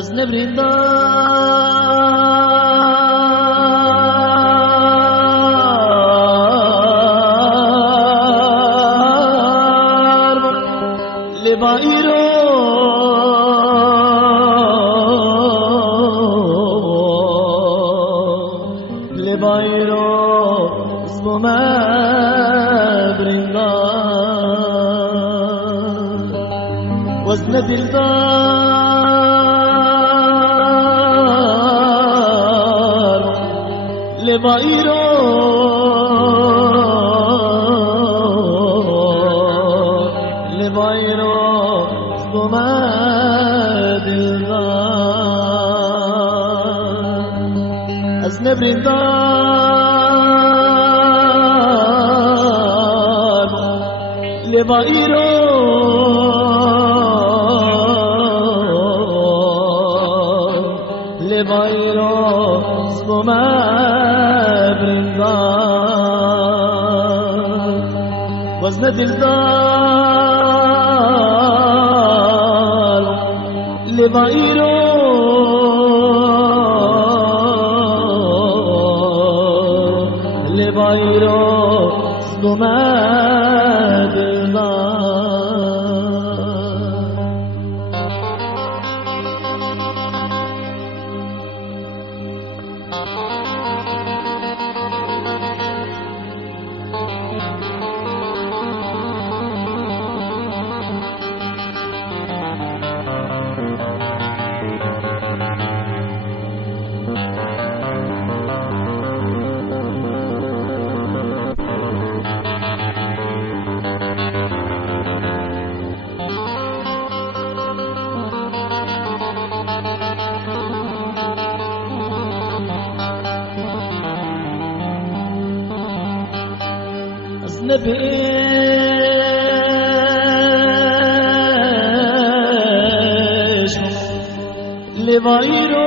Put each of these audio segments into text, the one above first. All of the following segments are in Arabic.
از نبریندار لبایرو زبومه برندار وزن دلدار لبایرو زبومه دلدار از نبریندار لبایرو زبومه برندار وزن دلدار لبایرو زبومه نبیش لبایرو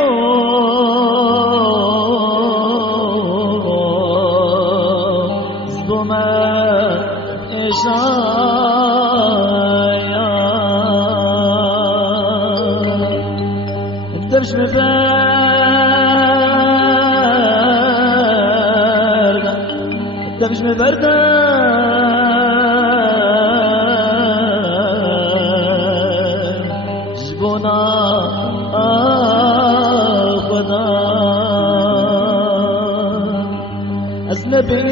زبومه اشایا دمش مبرد جبونا خدا از نبیش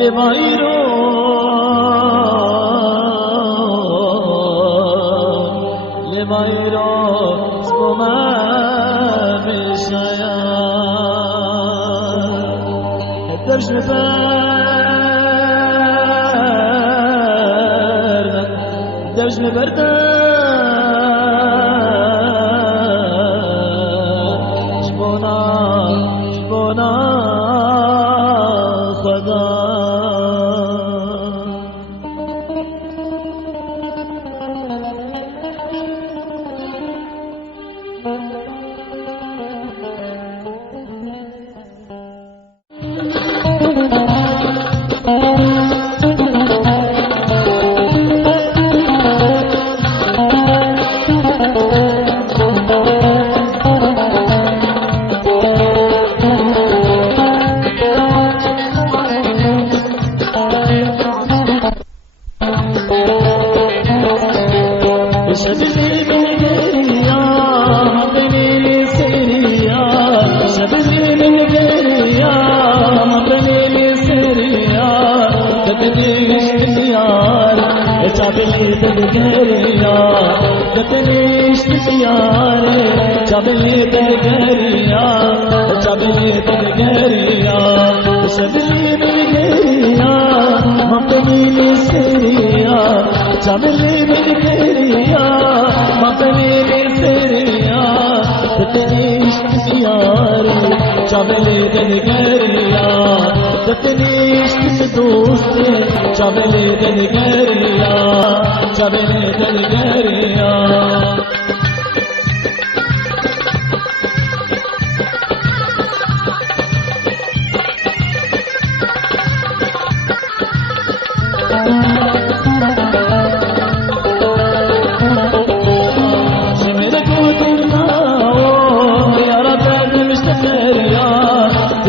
لبایرو زبومه درش مبرد جبونا خدا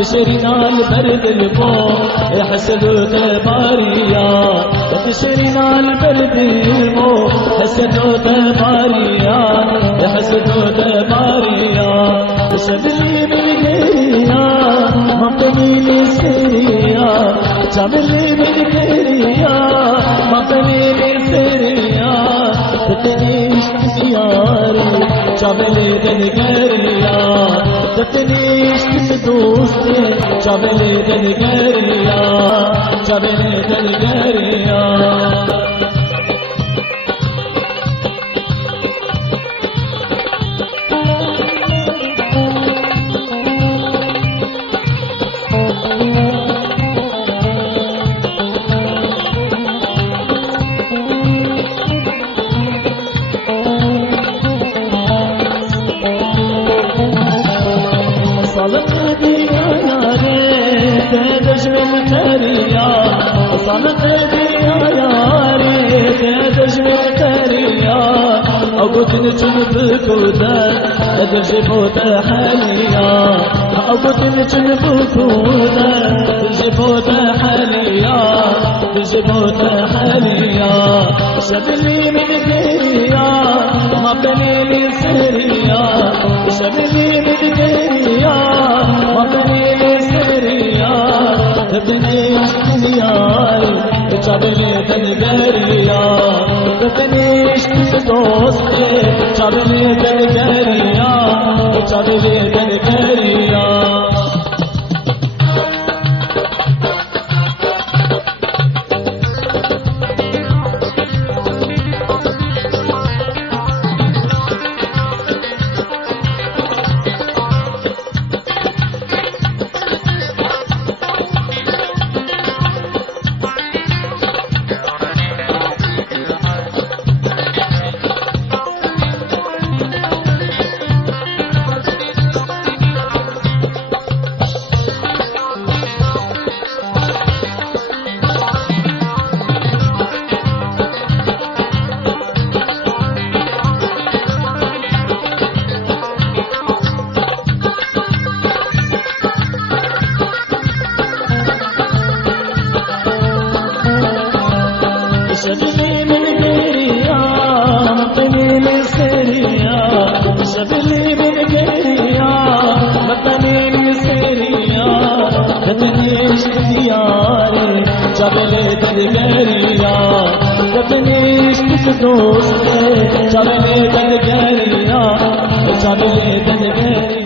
تشرينا البرد المو حسدوا تباريا تشرينا البرد المو حسدوا تباريا حسدوا تباريا شبلي من غيريا مطمي لسريا شبلي من غيريا مطمي لسريا تتنيش دياري شبلي دنگريا تتنيش دوستي شبلي دنگريا شبلي دنگريا صنق ديا ياري تدجمي تريا أقوت نجم بكودا تجيبوت حاليا أقوت نجم بكودا تجيبوت حاليا تجيبوت حاليا شبلي من ديا ما بني لي سريا شبلي من ديا ما بني لي سريا تبنيش دياري شبلي دنگريا تبنيش دوستي شبلي دنگريا شبلي دنگريا شبلي من غيريا مطمي لسريا شبلي من غيريا مطمي لسريا تتنيش دياري شبلي دنگريا تتنيش دوستي شبلي دنگريا شبلي دنگريا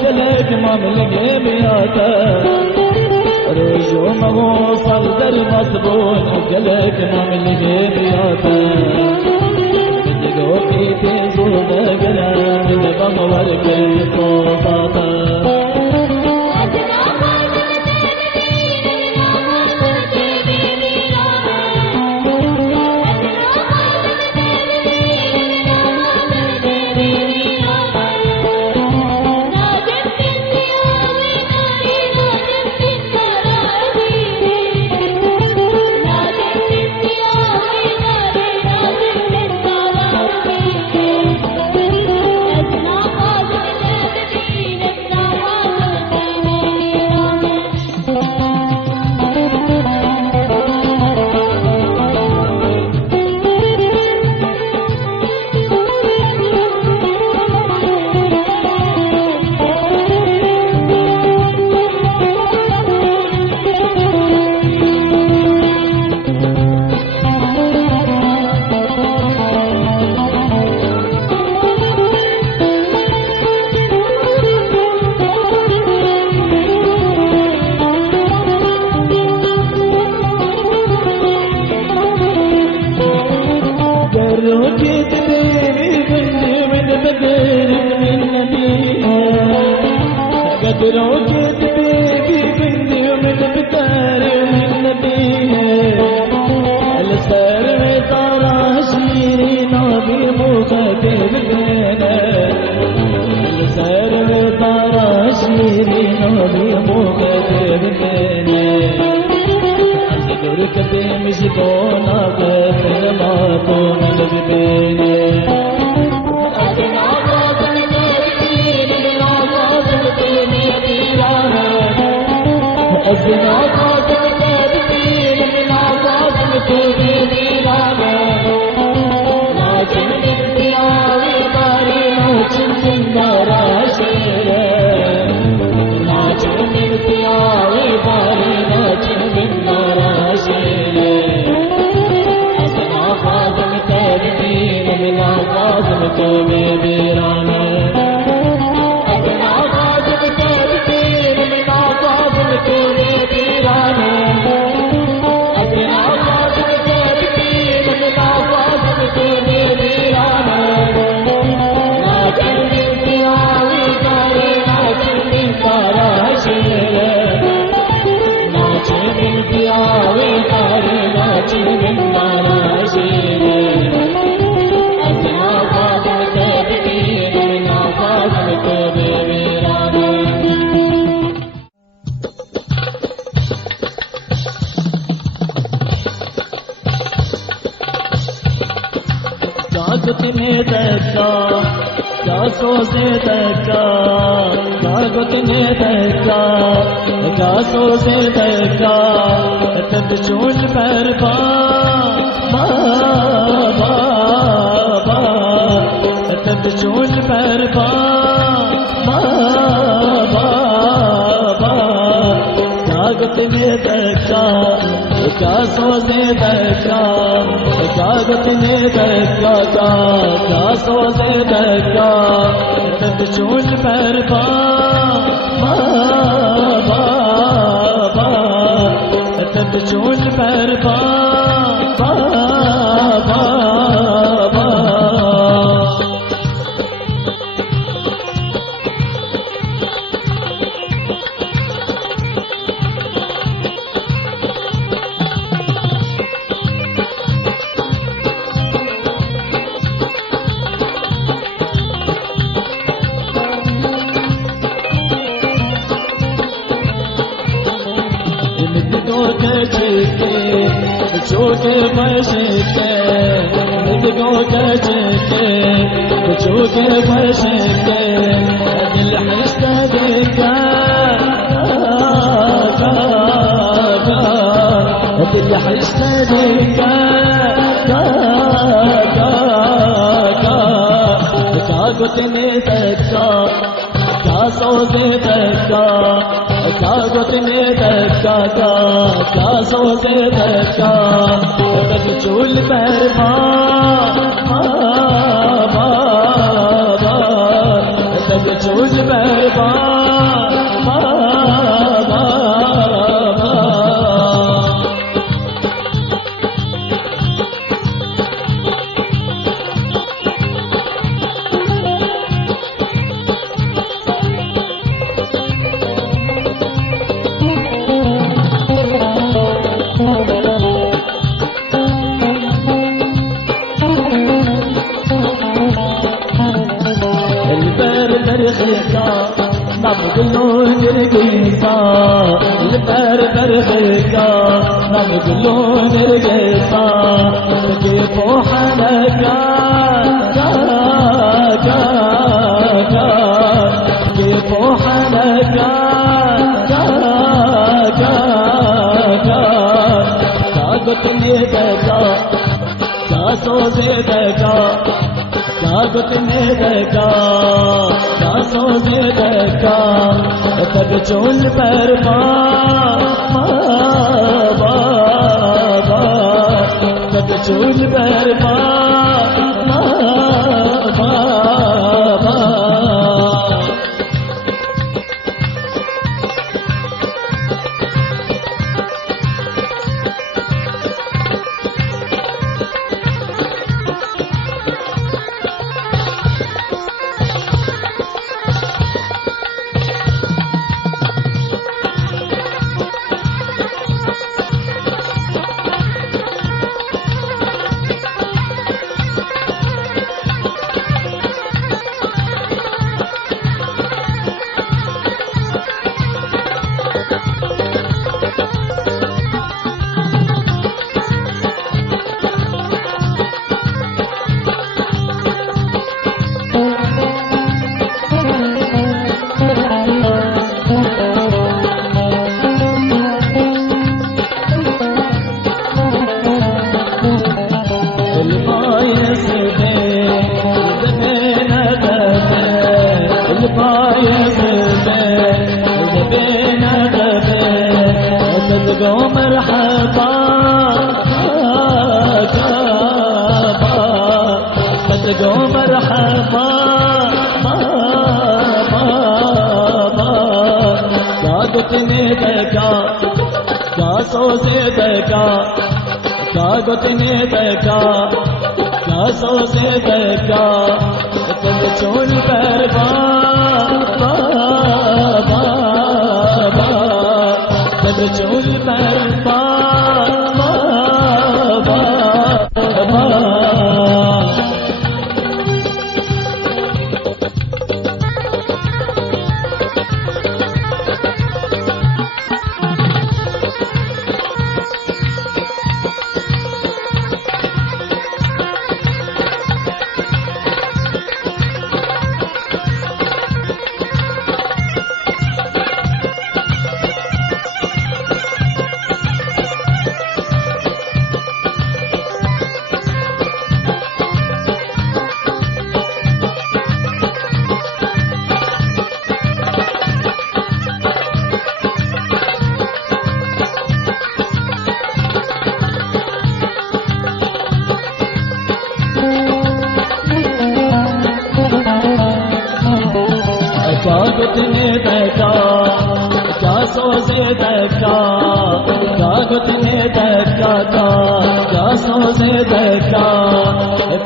وقلك ما ملقي بياته رجوم وصل در مطبون وقلك ما ملقي بياته بدقو في تنزو بقلم بدقم ورقل طوطاته تبجوز بربا نبقلون القيصة البربر خيكا نبقلون القيصة كيف حنكا كيف حنكا كاغتني دكا كاسوزي دكا كاغتني دكا كاسوزي دكا تبجول بربا تبجول بربا مرحبا بدو مرحبا كاغتني دكا كاسوزي دكا كاغتني دكا كاسوزي دكا تبجول بربا تبجول بربا كاغتني دكا كاسوزي دكا كاغتني دكا كاسوزي دكا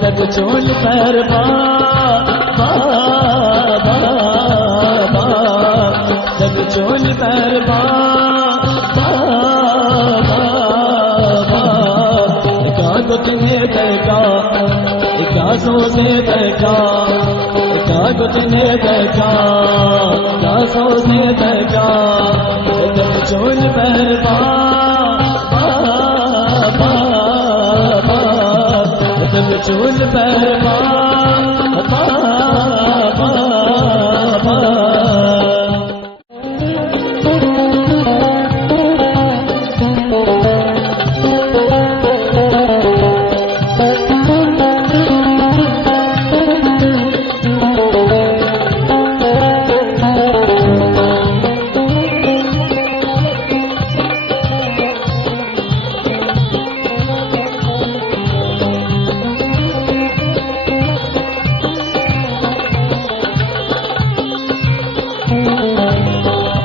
تبجول بربا تبجول بربا كاغتني دكا كاسوزي دكا كاغتني دكا كاسوزي دكا تبجول بربا تبجول بربا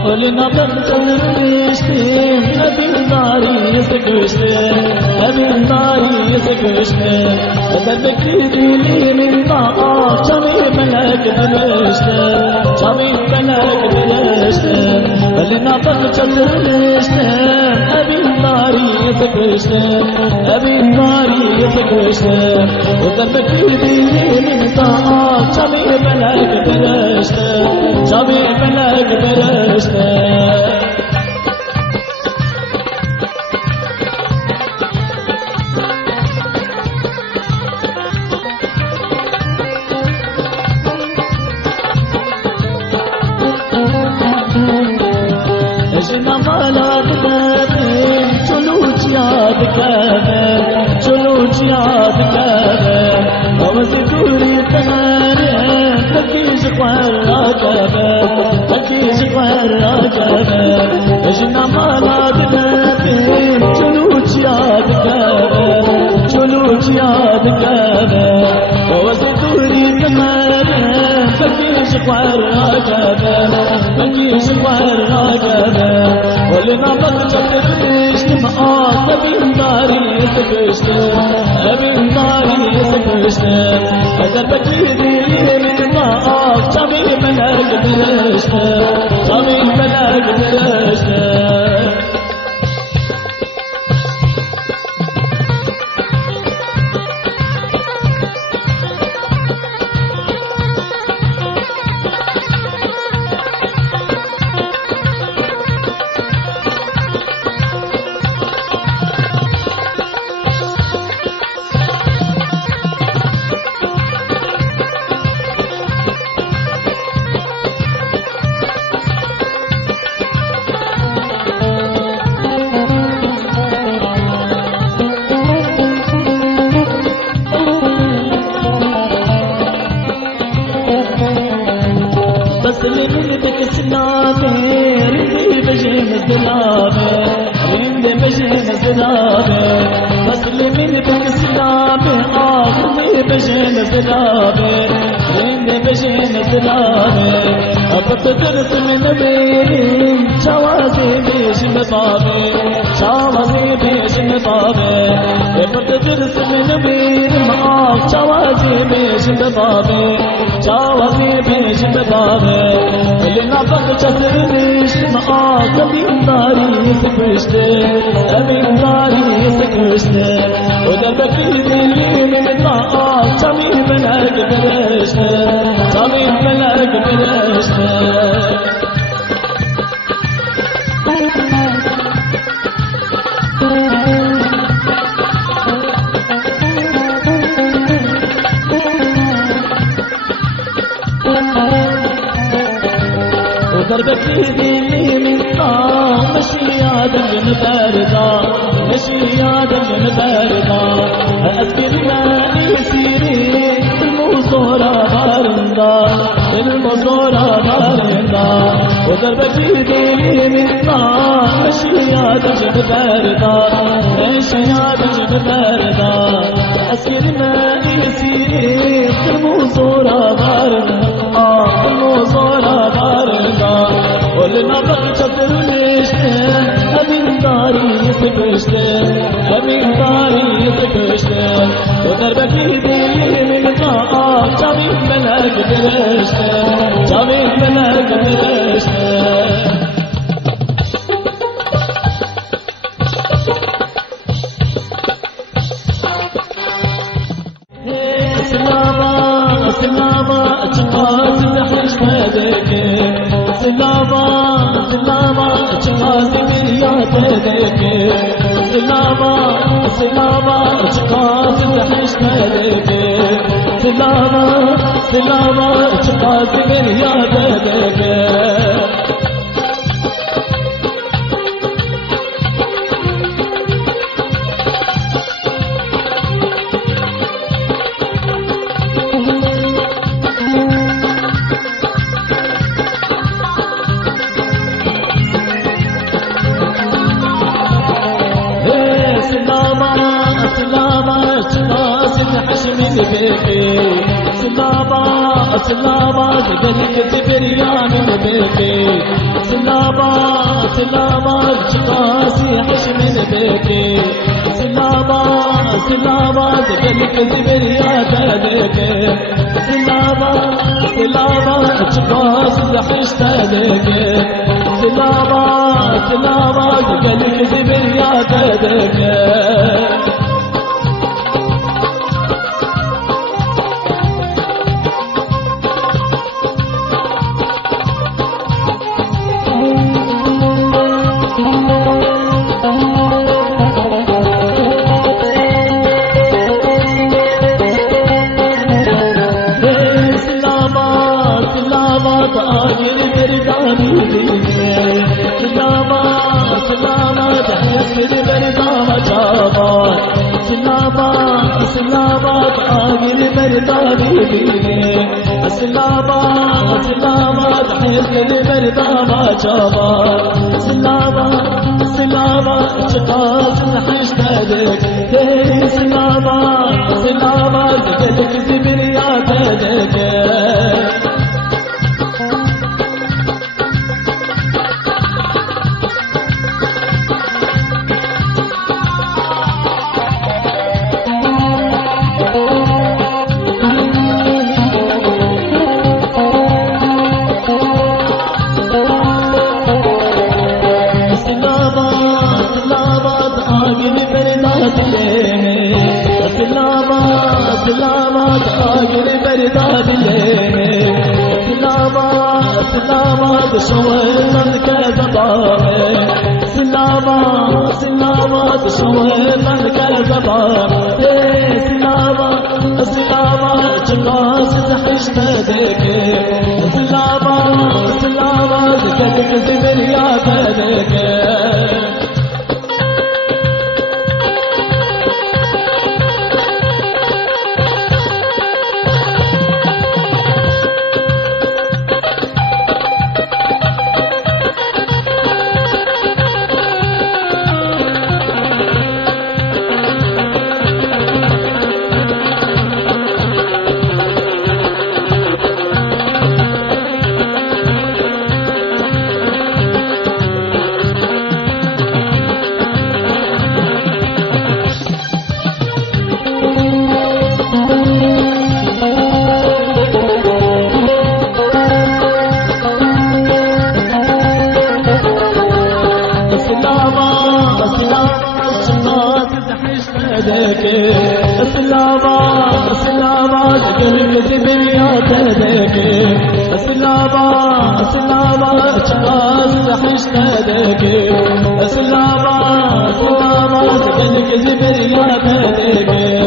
ولنا بنتشتم أبي الناري يسكشتم أبي الناري يسكشتم دربك يدلي من طاق شامي ملك برشتم شامي ملك برشتم ولنا بنتشتم أبي الناري يسكشتم أبي الناري يسكشتم ودربك يدلي من طاق شامي ملك برشتم شامي ملك برشتم اجنا مالات كامل شلوش ياد كامل شلوش ياد كامل ومزدوري تمارين تكيش قوارا كامل تكيش قوارا كامل اجنا مالات كامل شلوش ياد كامل شلوش ياد كامل ومزدوري تمارين تكيش قوارا كامل تكيش قوارا كامل ولنا بنتشتمش معاك أبي الناري يسكشتم أبي الناري يسكشتم دربك يدلي من معاك شامي ملك برشتم شامي ملك برشتم لمنتك سلامي رندي بجين الزلامي رندي بجين الزلامي بس لمنتك سلامي رندي بجين الزلامي رندي بجين الزلامي أبط درس من بيري شوازي بيش مطابي شوازي بيش مطابي أبط درس من بيري معاك شوازي بيش مطابي شوازي بيش مطابي لنا بنتشتمش معاك أبي الناري يسكشتم أبي الناري يسكشتم ودربك يدلي من طاق شامي ملك برشتم شامي ملك برشتم دربك يدلي من طاق مشي يا دم باردة مشي يا دم باردة أسكن ما يسيري الموزورة باردة الموزورة باردة ودربك يدلي من طاق مشي يا دم باردة مشي يا دم باردة أسكن ما يسيري الموزورة باردة الموزورة باردة ولنا بنتشتمش أبي الناري يسكشتم أبي الناري يسكشتم ودربك يدلي من طاق شامي ملك برشتم شامي ملك برشتم سلامة سلامة أشخاص تحش مدك سلامة سلامة أشخاص مرياتك سلامة سلامة أشخاص تحش مدك سلامة سلامة أشخاص مرياتك سلامة سلامة قلبك تبريان بيكي سلامات سلامات قاسي حشمن بكي سلامات سلامات قلك زبريات بكي سلامات سلامات قاسي حشت بكي سلامات سلامات قلك زبريات بكي سلامات آگیر مردانی بینے سلامات سلامات حیث مرداما چابا سلامات سلامات چقاس الحشت دے سلامات سلامات جلک زبریات دے سلامات آگیر برداد لینے سلامات سلامات شویلن کے زبان سلامات سلامات شویلن کے زبان سلامات سلامات چناس زحشت دیکھے سلامات سلامات کدک زبریات دیکھے سلامات سلامات قلب زبريات ديكي سلامات سلامات شخاص حشت ديكي سلامات سلامات قلب زبريات ديكي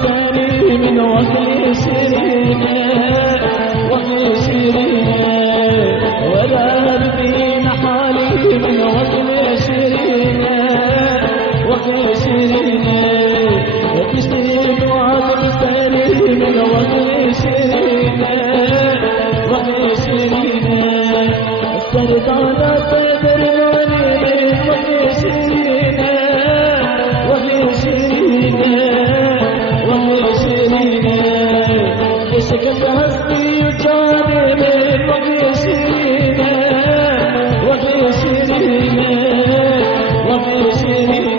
بستاني من وكل شيرينة وكل شيرينة ولا بدين حالي من وكل شيرينة وكل شيرينة بشتري بوعد بستاني من وكل شيرينة وكل شيرينة استرضانا تدرماني من وكل شيرينة وكل شيرينة وكل شيرينة بشكل هستي وجاني من وكل شيرينة وكل شيرينة وكل شيرينة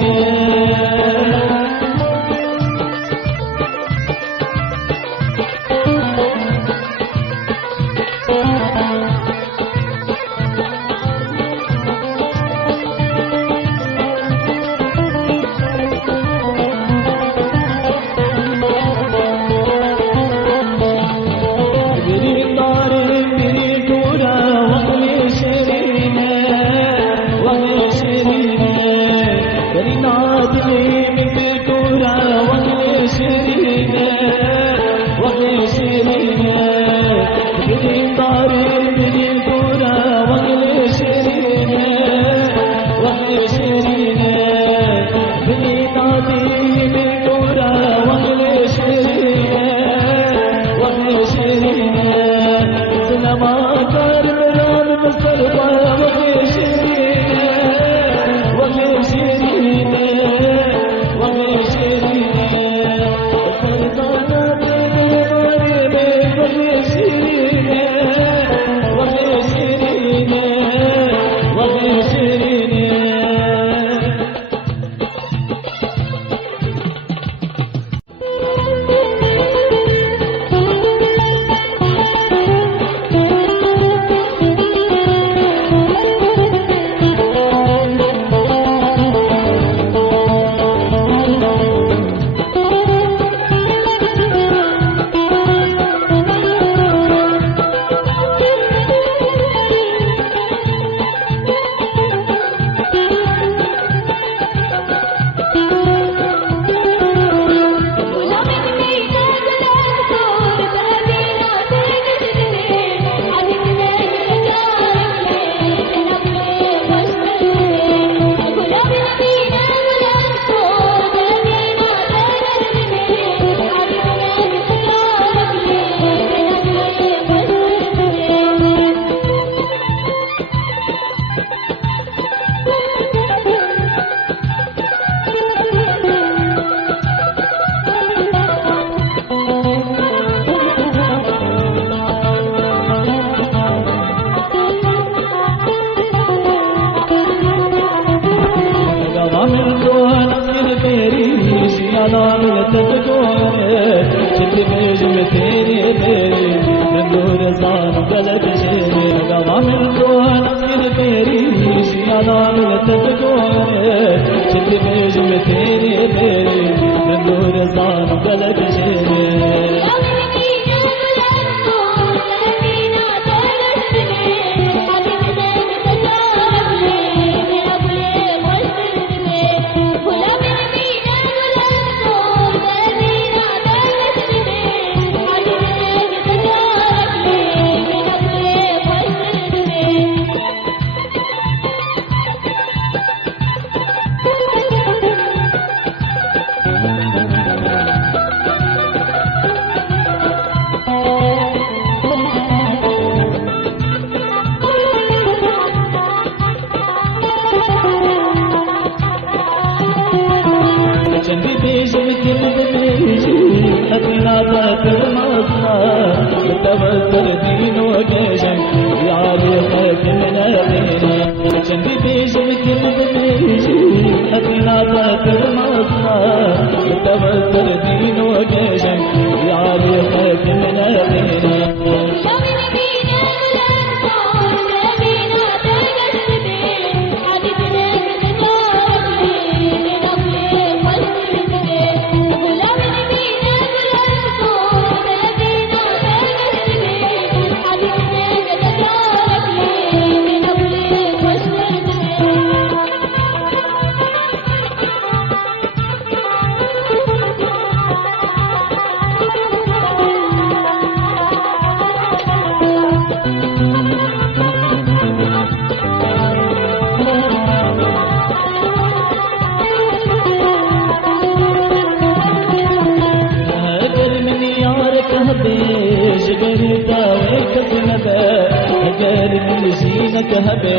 هبه هجاري من زينك هبه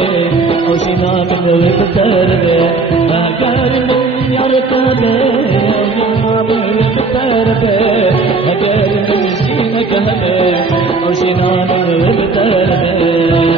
او شنا من وقتربه هجاري من يرتبه او شنا من وقتربه هجاري من زينك هبه او شنا من وقتربه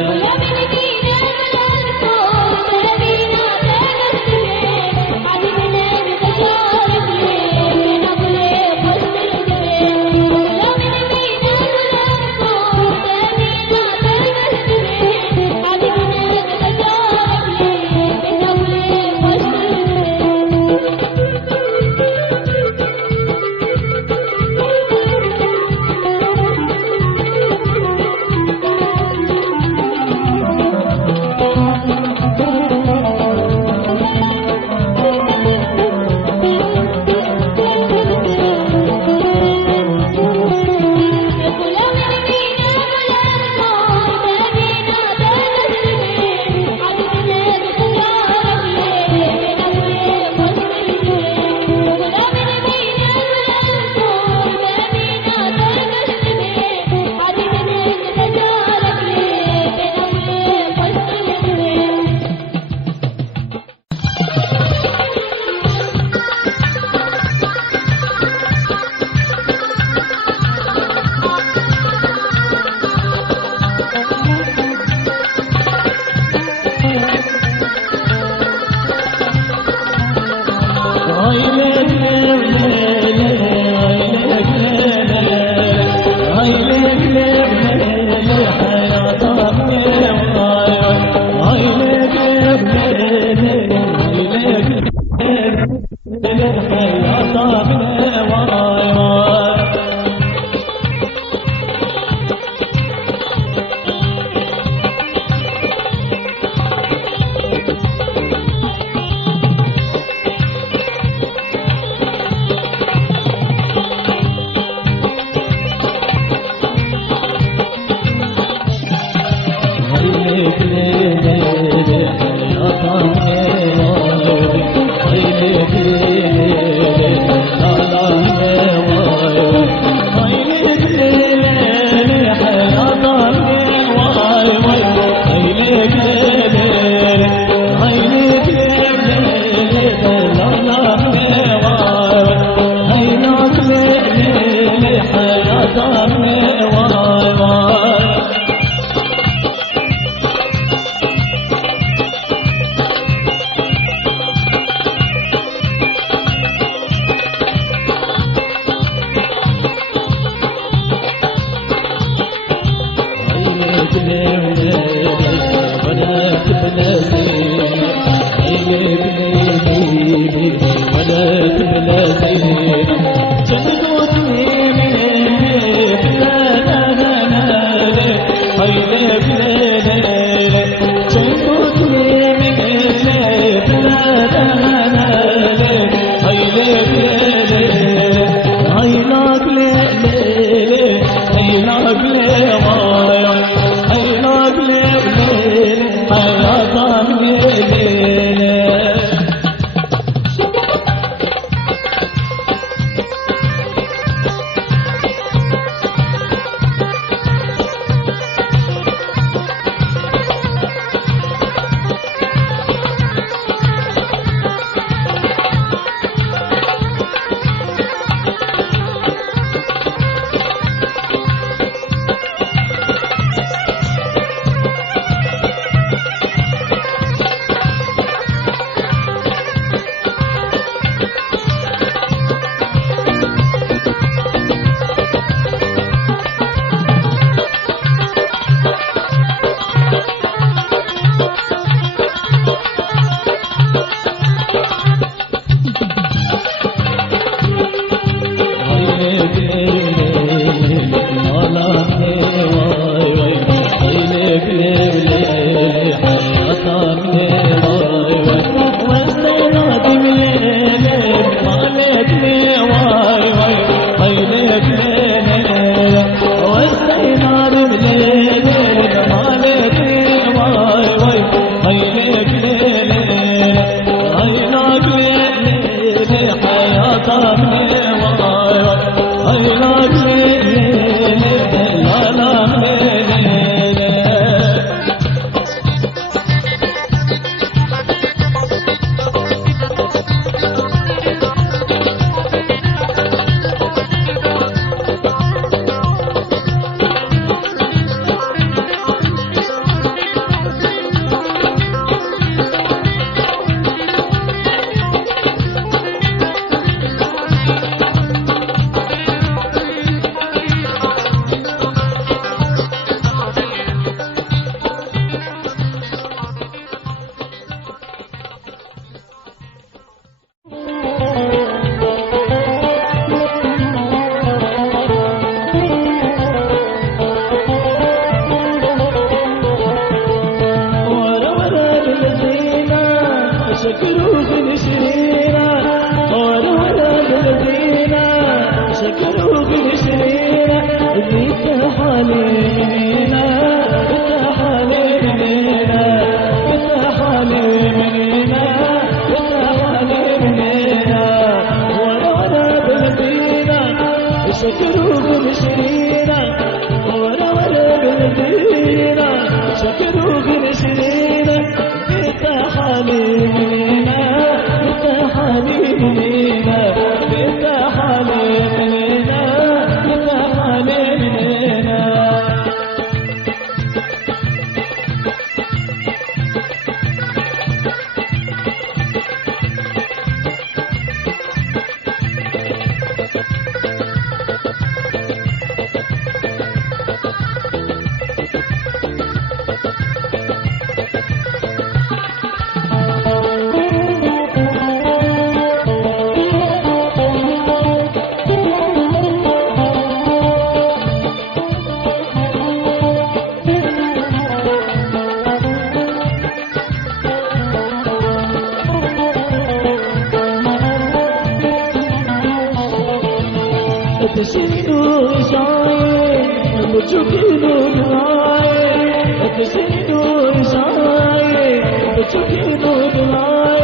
بتشوفينو بلاي تسينو رساي بتشوفينو بلاي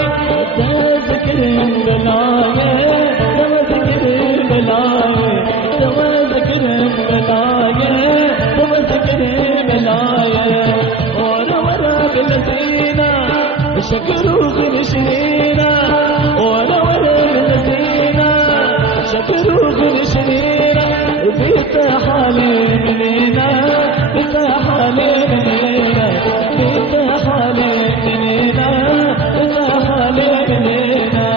تذكرين بلاي تذكرين بلاي تذكرين بلاي تذكرين بلاي ورا ورا بالزينة شكروا خلشينا ورا ورا بالزينة شكروا خلشينا بيت حالي منينا بيت حالي منينا بيت حالي منينا بيت حالي منينا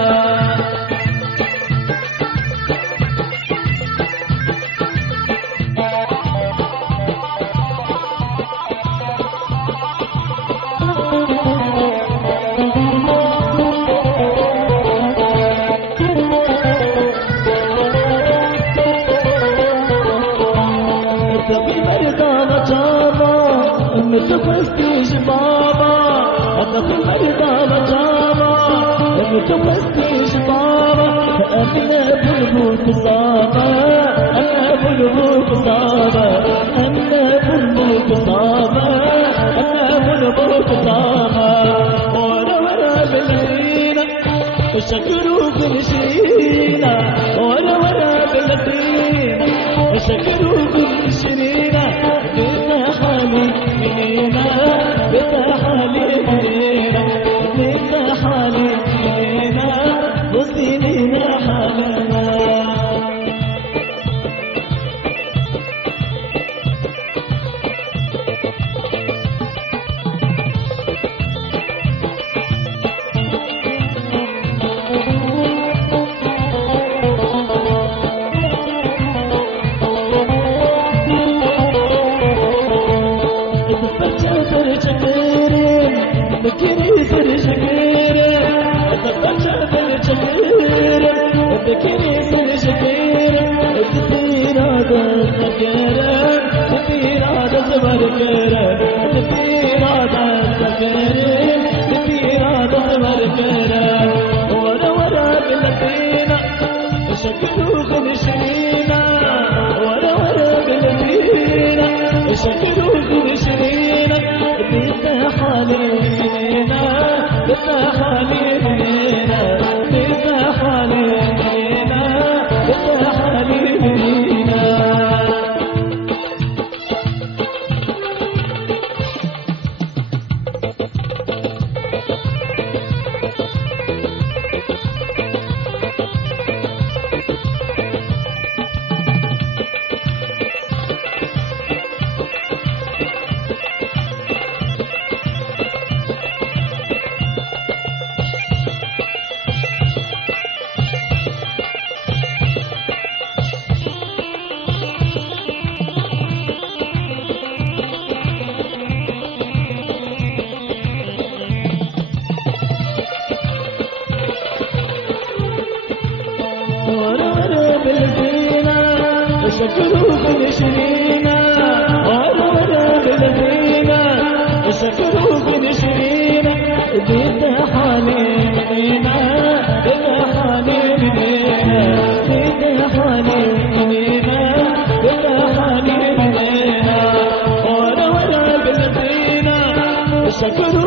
متفستيش بابا أدخل مرضى جابا متفستيش بابا أنا بلبوك صابا أنا بلبوك صابا أنا بلبوك صابا أنا بلبوك صابا ورا ورا بالزينة شكروا بالشرينة ورا ورا بالزينة شكروا بالشرينة بيت حالي منينا بيت حالي منينا بيت حالي منينا وسنينا حالنا بكيني سر شكيرة تبجع بالشكيرة بكيني سر شكيرة تطير هذا السكيرة تطير هذا الزبركيرة تطير هذا السكيرة تطير هذا الزبركيرة ورا ورا بالمدينة شكلوا خلشينا ورا ورا بالمدينة شكلوا خلشينا بيت حالي منينا بيت حالي منينا بيت حالي منينا بيت حالي منينا شكروا خلشينا ورا ورا بالزينة شكروا خلشينا بيت حالي منينا بيت حالي منينا بيت حالي منينا بيت حالي منينا ورا ورا بالزينة شكروا